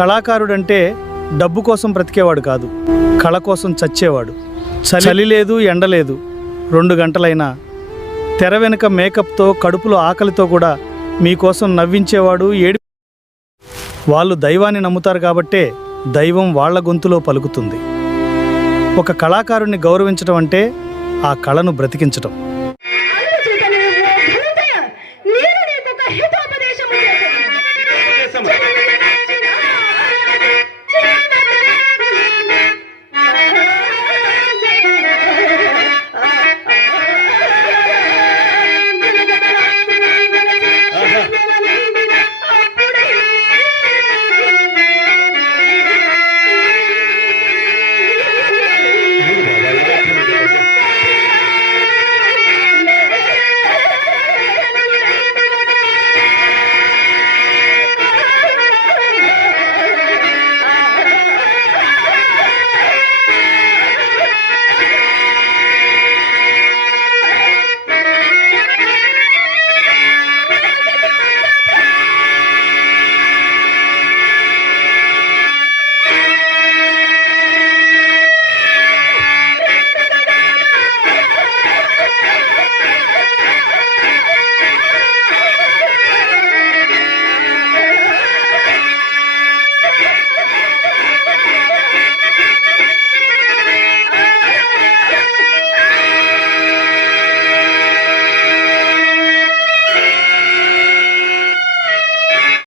కళాకారుడంటే డబ్బు కోసం బ్రతికేవాడు కాదు, కళ కోసం చచ్చేవాడు. చలి లేదు, ఎండ లేదు, 2 గంటలైనా తెర వెనుక మేకప్తో, కడుపులో ఆకలితో కూడా మీకోసం నవ్వించేవాడు. వాళ్ళు దైవాన్ని నమ్ముతారు కాబట్టే దైవం వాళ్ళ గొంతులో పలుకుతుంది. ఒక కళాకారుణ్ణి గౌరవించడం అంటే ఆ కళను బ్రతికించటం.